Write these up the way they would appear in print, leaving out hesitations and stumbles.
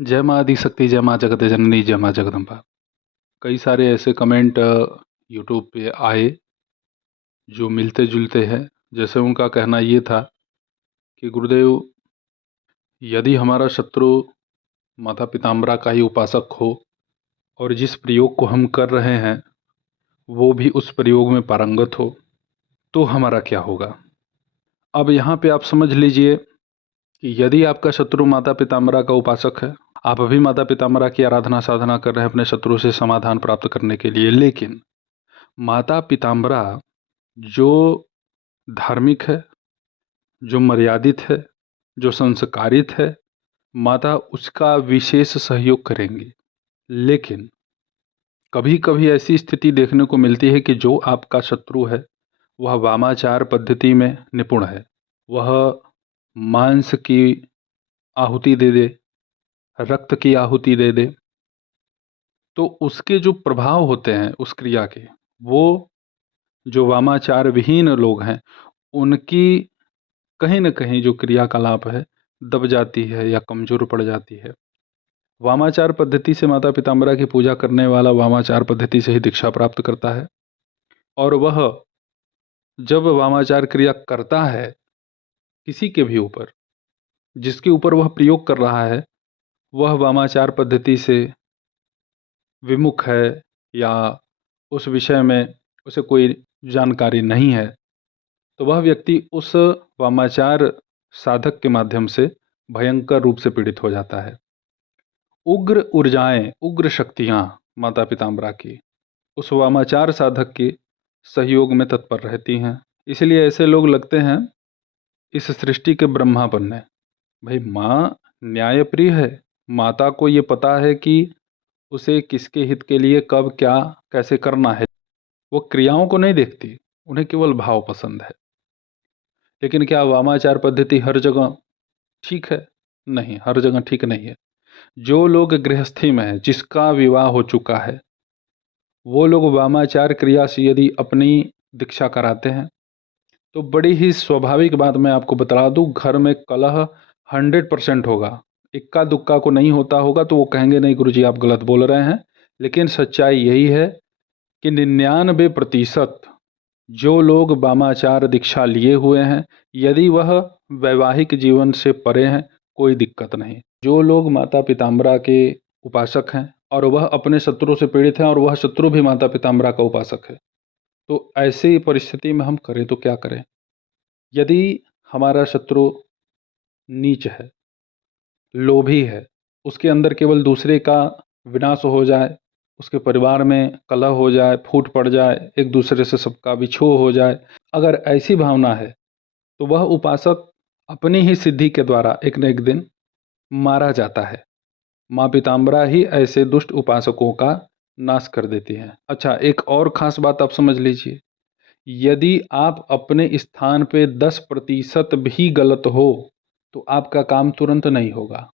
जय माँ आदिशक्ति, जय माँ जगत जननी, जय माँ जगदम्बा। कई सारे ऐसे कमेंट यूट्यूब पे आए जो मिलते जुलते हैं। जैसे उनका कहना ये था कि गुरुदेव, यदि हमारा शत्रु माता पिताम्बरा का ही उपासक हो और जिस प्रयोग को हम कर रहे हैं वो भी उस प्रयोग में पारंगत हो तो हमारा क्या होगा। अब यहाँ पे आप समझ लीजिए कि यदि आपका शत्रु माता पिताम्बरा का उपासक है, आप अभी माता पिताम्बरा की आराधना साधना कर रहे हैं अपने शत्रु से समाधान प्राप्त करने के लिए, लेकिन माता पिताम्बरा जो धार्मिक है, जो मर्यादित है, जो संस्कारित है, माता उसका विशेष सहयोग करेंगी। लेकिन कभी कभी ऐसी स्थिति देखने को मिलती है कि जो आपका शत्रु है वह वामाचार पद्धति में निपुण है, वह मांस की आहुति दे दे, रक्त की आहुति दे दे, तो उसके जो प्रभाव होते हैं उस क्रिया के, वो जो वामाचार विहीन लोग हैं उनकी कहीं न कहीं जो क्रियाकलाप है दब जाती है या कमज़ोर पड़ जाती है। वामाचार पद्धति से माता पिताम्बरा की पूजा करने वाला वामाचार पद्धति से ही दीक्षा प्राप्त करता है, और वह जब वामाचार क्रिया करता है किसी के भी ऊपर, जिसके ऊपर वह प्रयोग कर रहा है, वह वामाचार पद्धति से विमुख है या उस विषय में उसे कोई जानकारी नहीं है, तो वह व्यक्ति उस वामाचार साधक के माध्यम से भयंकर रूप से पीड़ित हो जाता है। उग्र ऊर्जाएं, उग्र शक्तियां माता पिताम्बरा की उस वामाचार साधक के सहयोग में तत्पर रहती हैं। इसलिए ऐसे लोग लगते हैं इस सृष्टि के ब्रह्मा बनने। भाई, माँ न्यायप्रिय है, माता को ये पता है कि उसे किसके हित के लिए कब क्या कैसे करना है। वो क्रियाओं को नहीं देखती, उन्हें केवल भाव पसंद है। लेकिन क्या वामाचार पद्धति हर जगह ठीक है? नहीं, हर जगह ठीक नहीं है। जो लोग गृहस्थी में है, जिसका विवाह हो चुका है, वो लोग वामाचार क्रिया से यदि अपनी दीक्षा कराते हैं तो बड़ी ही स्वाभाविक बात मैं आपको बता दूं, घर में कलह 100% होगा। इक्का दुक्का को नहीं होता होगा तो वो कहेंगे नहीं गुरुजी आप गलत बोल रहे हैं, लेकिन सच्चाई यही है कि 99% जो लोग वामाचार दीक्षा लिए हुए हैं, यदि वह वैवाहिक जीवन से परे हैं, कोई दिक्कत नहीं। जो लोग माता पिताम्बरा के उपासक हैं और वह अपने शत्रु से पीड़ित हैं और वह शत्रु भी माता पिताम्बरा का उपासक है, तो ऐसी परिस्थिति में हम करें तो क्या करें? यदि हमारा शत्रु नीच है, लोभी है, उसके अंदर केवल दूसरे का विनाश हो जाए, उसके परिवार में कलह हो जाए, फूट पड़ जाए, एक दूसरे से सबका विछोह हो जाए, अगर ऐसी भावना है तो वह उपासक अपनी ही सिद्धि के द्वारा एक न एक दिन मारा जाता है। माँ पीताम्बरा ही ऐसे दुष्ट उपासकों का नाश कर देती हैं। अच्छा, एक और खास बात आप समझ लीजिए, यदि आप अपने स्थान पे 10% भी गलत हो तो आपका काम तुरंत नहीं होगा,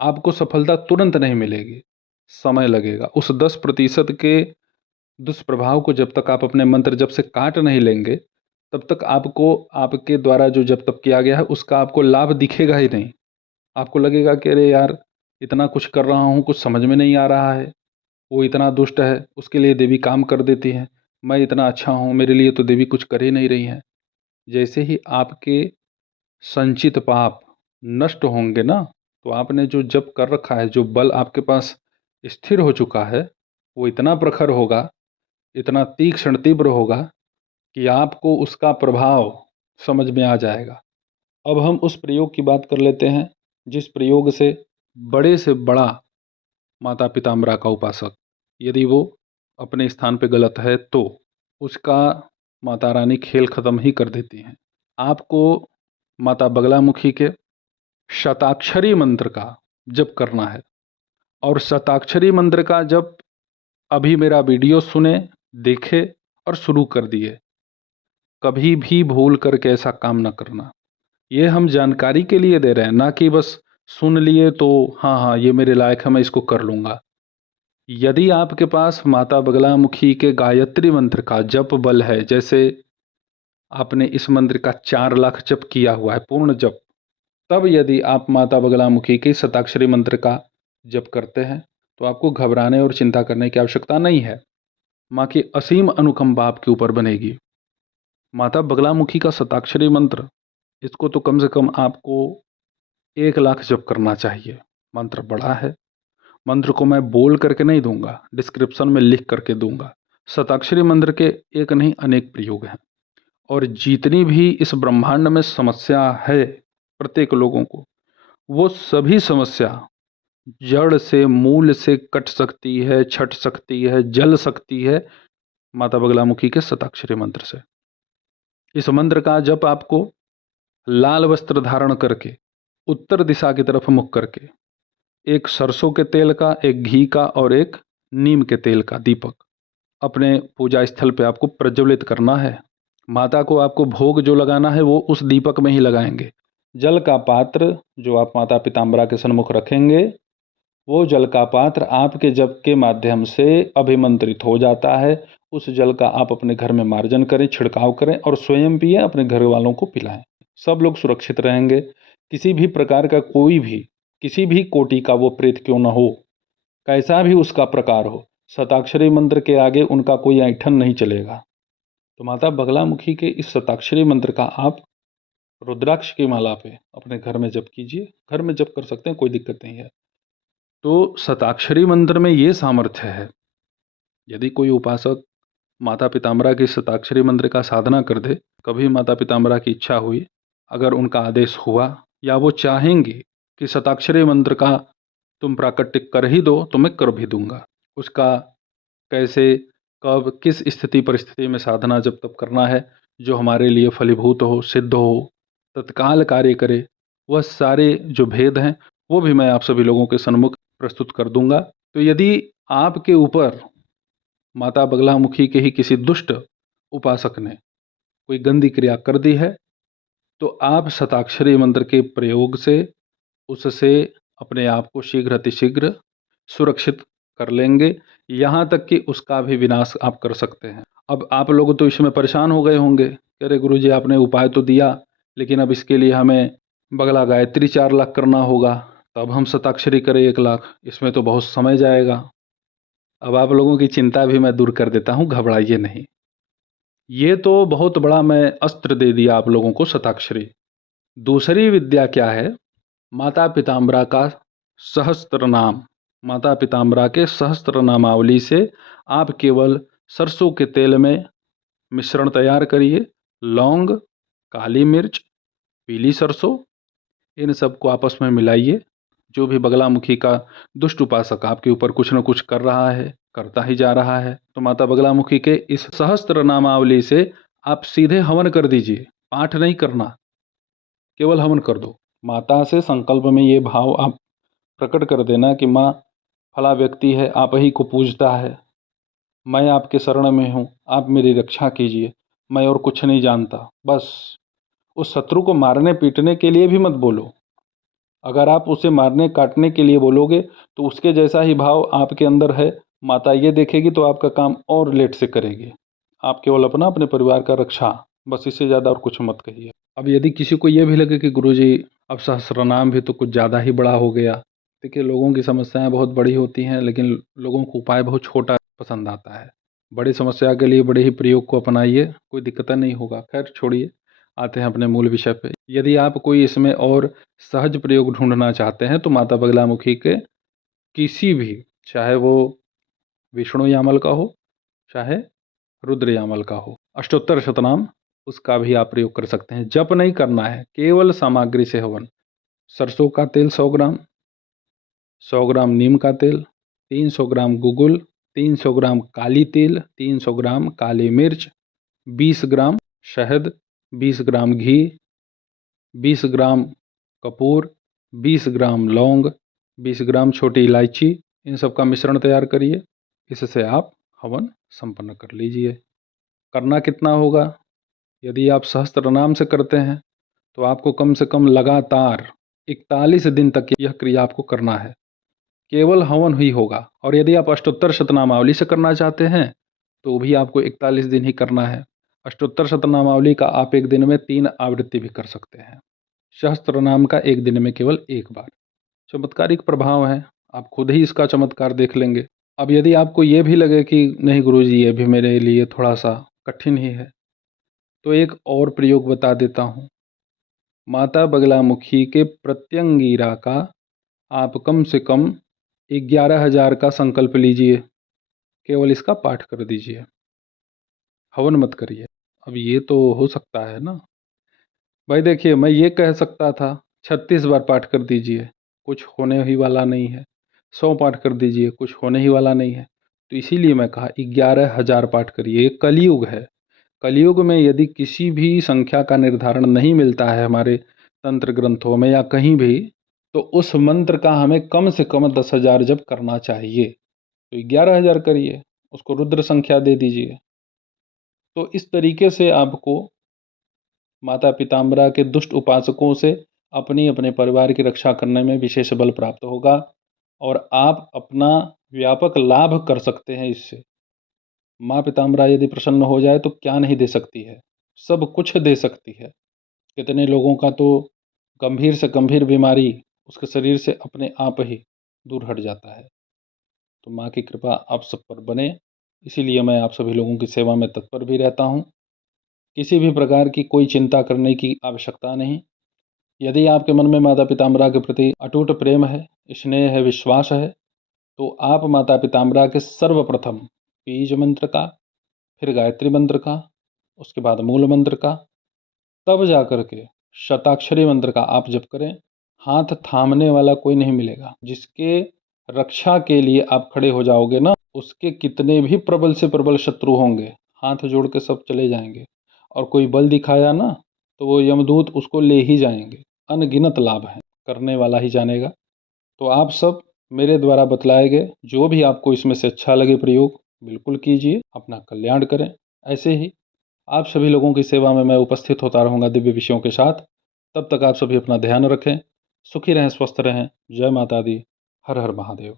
आपको सफलता तुरंत नहीं मिलेगी, समय लगेगा। उस 10% के दुष्प्रभाव को जब तक आप अपने मंत्र जप से काट नहीं लेंगे, तब तक आपको आपके द्वारा जो जप तप किया गया है उसका आपको लाभ दिखेगा ही नहीं। आपको लगेगा कि अरे यार, इतना कुछ कर रहा हूँ, कुछ समझ में नहीं आ रहा है, वो इतना दुष्ट है, उसके लिए देवी काम कर देती है, मैं इतना अच्छा हूँ, मेरे लिए तो देवी कुछ कर ही नहीं रही है। जैसे ही आपके संचित पाप नष्ट होंगे ना, तो आपने जो जप कर रखा है, जो बल आपके पास स्थिर हो चुका है, वो इतना प्रखर होगा, इतना तीक्ष्ण तीव्र होगा कि आपको उसका प्रभाव समझ में आ जाएगा। अब हम उस प्रयोग की बात कर लेते हैं जिस प्रयोग से बड़ा माता पिताम्बरा का उपासक, यदि वो अपने स्थान पे गलत है तो उसका माता रानी खेल खत्म ही कर देती हैं। आपको माता बगलामुखी के शताक्षरी मंत्र का जप करना है, और शताक्षरी मंत्र का जप अभी मेरा वीडियो सुने, देखे और शुरू कर दिए। कभी भी भूल करके ऐसा काम ना करना। ये हम जानकारी के लिए दे रहे हैं, ना कि बस सुन लिए तो हाँ हाँ ये मेरे लायक है मैं इसको कर लूँगा। यदि आपके पास माता बगलामुखी के गायत्री मंत्र का जप बल है, जैसे आपने इस मंत्र का 4 लाख जप किया हुआ है पूर्ण जप, तब यदि आप माता बगलामुखी के शताक्षरी मंत्र का जप करते हैं तो आपको घबराने और चिंता करने की आवश्यकता नहीं है। माँ की असीम अनुकंपा आपके ऊपर बनेगी। माता बगलामुखी का शताक्षरी मंत्र, इसको तो कम से कम आपको 1 लाख जप करना चाहिए। मंत्र बड़ा है। मंत्र को मैं बोल करके नहीं दूंगा, डिस्क्रिप्शन में लिख करके दूंगा। शताक्षरी मंत्र के एक नहीं अनेक प्रयोग हैं, और जितनी भी इस ब्रह्मांड में समस्या है प्रत्येक लोगों को, वो सभी समस्या जड़ से मूल से कट सकती है, छट सकती है, जल सकती है माता बगलामुखी के शताक्षरी मंत्र से। इस मंत्र का जप आपको लाल वस्त्र धारण करके, उत्तर दिशा की तरफ मुख करके, एक सरसों के तेल का, एक घी का और एक नीम के तेल का दीपक अपने पूजा स्थल पे आपको प्रज्वलित करना है। माता को आपको भोग जो लगाना है वो उस दीपक में ही लगाएंगे। जल का पात्र जो आप माता पिताम्बरा के सन्मुख रखेंगे, वो जल का पात्र आपके जप के माध्यम से अभिमंत्रित हो जाता है। उस जल का आप अपने घर में मार्जन करें, छिड़काव करें और स्वयं पिए, अपने घर वालों को पिलाएं। सब लोग सुरक्षित रहेंगे। किसी भी प्रकार का कोई भी, किसी भी कोटि का वो प्रेत क्यों न हो, कैसा भी उसका प्रकार हो, शताक्षरी मंत्र के आगे उनका कोई ऐंठन नहीं चलेगा। तो माता बगलामुखी के इस शताक्षरी मंत्र का आप रुद्राक्ष की माला पे अपने घर में जप कीजिए। घर में जप कर सकते हैं, कोई दिक्कत नहीं है। तो शताक्षरी मंत्र में ये सामर्थ्य है, यदि कोई उपासक माता पिताम्बरा की शताक्षरी मंत्र का साधना कर दे, कभी माता पिताम्बरा की इच्छा हुई, अगर उनका आदेश हुआ या वो चाहेंगे कि शताक्षरी मंत्र का तुम प्राकट्य कर ही दो, तो मैं कर भी दूंगा। उसका कैसे, कब, किस स्थिति परिस्थिति में साधना जब तब करना है जो हमारे लिए फलीभूत हो, सिद्ध हो, तत्काल कार्य करे, वह सारे जो भेद हैं वो भी मैं आप सभी लोगों के सन्मुख प्रस्तुत कर दूंगा। तो यदि आपके ऊपर माता बगलामुखी के ही किसी दुष्ट उपासक ने कोई गंदी क्रिया कर दी है, तो आप शताक्षरी मंत्र के प्रयोग से उससे अपने आप को शीघ्र अतिशीघ्र सुरक्षित कर लेंगे। यहाँ तक कि उसका भी विनाश आप कर सकते हैं। अब आप लोग तो इसमें परेशान हो गए होंगे कि अरे गुरुजी आपने उपाय तो दिया, लेकिन अब इसके लिए हमें बगला गायत्री 4 लाख करना होगा, तब हम शताक्षरी करें 1 लाख, इसमें तो बहुत समय जाएगा। अब आप लोगों की चिंता भी मैं दूर कर देता हूँ, घबराइए नहीं। ये तो बहुत बड़ा मैं अस्त्र दे दिया आप लोगों को, शताक्षरी। दूसरी विद्या क्या है? माता पिताम्बरा का सहस्त्र नाम। माता पिताम्बरा के सहस्त्र नामावली से आप केवल सरसों के तेल में मिश्रण तैयार करिए। लौंग, काली मिर्च, पीली सरसों, इन सबको आपस में मिलाइए। जो भी बगलामुखी का दुष्ट उपासक आपके ऊपर कुछ न कुछ कर रहा है, करता ही जा रहा है, तो माता बगलामुखी के इस सहस्त्र नामावली से आप सीधे हवन कर दीजिए। पाठ नहीं करना, केवल हवन कर दो। माता से संकल्प में ये भाव आप प्रकट कर देना कि माँ, फला व्यक्ति है, आप ही को पूजता है, मैं आपके शरण में हूँ, आप मेरी रक्षा कीजिए, मैं और कुछ नहीं जानता। बस उस शत्रु को मारने पीटने के लिए भी मत बोलो। अगर आप उसे मारने काटने के लिए बोलोगे तो उसके जैसा ही भाव आपके अंदर है, माता ये देखेगी तो आपका काम और लेट से करेगी। आप केवल अपना, अपने परिवार का रक्षा, बस इससे ज़्यादा और कुछ मत कहिए। अब यदि किसी को ये भी लगे कि गुरुजी अब सहस्रनाम भी तो कुछ ज़्यादा ही बड़ा हो गया, देखिए लोगों की समस्याएं बहुत बड़ी होती हैं, लेकिन लोगों को उपाय बहुत छोटा पसंद आता है। बड़ी समस्या के लिए बड़े ही प्रयोग को अपनाइए, कोई दिक्कत नहीं होगा। खैर छोड़िए, आते हैं अपने मूल विषय पे। यदि आप कोई इसमें और सहज प्रयोग ढूंढना चाहते हैं तो माता बगलामुखी के किसी भी, चाहे वो विष्णु यामल का हो, चाहे रुद्र यामल का हो, अष्टोत्तर शतनाम, उसका भी आप प्रयोग कर सकते हैं। जप नहीं करना है, केवल सामग्री से हवन। सरसों का तेल 100 ग्राम, 100 ग्राम नीम का तेल, 300 ग्राम गुगुल, 300 ग्राम काली तिल, 300 ग्राम काली मिर्च, 20 ग्राम शहद, 20 ग्राम घी, 20 ग्राम कपूर, 20 ग्राम लौंग, 20 ग्राम छोटी इलायची, इन सब का मिश्रण तैयार करिए। इससे आप हवन संपन्न कर लीजिए। करना कितना होगा? यदि आप सहस्त्र नाम से करते हैं तो आपको कम से कम लगातार 41 दिन तक यह क्रिया आपको करना है। केवल हवन ही होगा। और यदि आप अष्टोत्तर शतनामावली से करना चाहते हैं तो भी आपको 41 दिन ही करना है। अष्टोत्तर शतनामावली का आप एक दिन में 3 आवृत्ति भी कर सकते हैं। सहस्त्र नाम का एक दिन में केवल एक बार। चमत्कारिक प्रभाव है, आप खुद ही इसका चमत्कार देख लेंगे। अब यदि आपको ये भी लगे कि नहीं गुरुजी, ये भी मेरे लिए थोड़ा-सा कठिन ही है, तो एक और प्रयोग बता देता हूँ। माता बगलामुखी के प्रत्यंगिरा का आप कम से कम 11,000 का संकल्प लीजिए, केवल इसका पाठ कर दीजिए, हवन मत करिए। अब ये तो हो सकता है ना? भाई देखिए, मैं ये कह सकता था 36 बार पाठ कर दीजिए, कुछ होने ही वाला नहीं है। 100 पाठ कर दीजिए, कुछ होने ही वाला नहीं है। तो इसीलिए मैं कहा 11,000 पाठ करिए। ये कलयुग है। कलयुग में यदि किसी भी संख्या का निर्धारण नहीं मिलता है हमारे तंत्र ग्रंथों में या कहीं भी, तो उस मंत्र का हमें कम से कम 10,000 जप करना चाहिए। तो 11,000 करिए, उसको रुद्र संख्या दे दीजिए। तो इस तरीके से आपको माता पिताम्बरा के दुष्ट उपासकों से अपनी अपने परिवार की रक्षा करने में विशेष बल प्राप्त होगा और आप अपना व्यापक लाभ कर सकते हैं इससे। माँ पिताम्बरा यदि प्रसन्न हो जाए तो क्या नहीं दे सकती है, सब कुछ दे सकती है। कितने लोगों का तो गंभीर से गंभीर बीमारी उसके शरीर से अपने आप ही दूर हट जाता है। तो माँ की कृपा आप सब पर बने, इसीलिए मैं आप सभी लोगों की सेवा में तत्पर भी रहता हूँ। किसी भी प्रकार की कोई चिंता करने की आवश्यकता नहीं। यदि आपके मन में माता पिताम्बरा के प्रति अटूट प्रेम है, स्नेह है, विश्वास है, तो आप माता पिताम्बरा के सर्वप्रथम बीज मंत्र का, फिर गायत्री मंत्र का, उसके बाद मूल मंत्र का, तब जाकर के शताक्षरी मंत्र का आप जप करें। हाथ थामने वाला कोई नहीं मिलेगा। जिसके रक्षा के लिए आप खड़े हो जाओगे ना, उसके कितने भी प्रबल से प्रबल शत्रु होंगे, हाथ जोड़ के सब चले जाएंगे। और कोई बल दिखाया ना, तो वो यमदूत उसको ले ही जाएंगे। अनगिनत लाभ हैं, करने वाला ही जानेगा। तो आप सब मेरे द्वारा बतलाए गए जो भी आपको इसमें से अच्छा लगे प्रयोग बिल्कुल कीजिए, अपना कल्याण करें। ऐसे ही आप सभी लोगों की सेवा में मैं उपस्थित होता रहूँगा दिव्य विषयों के साथ। तब तक आप सभी अपना ध्यान रखें, सुखी रहें, स्वस्थ रहें। जय माता दी। हर हर महादेव।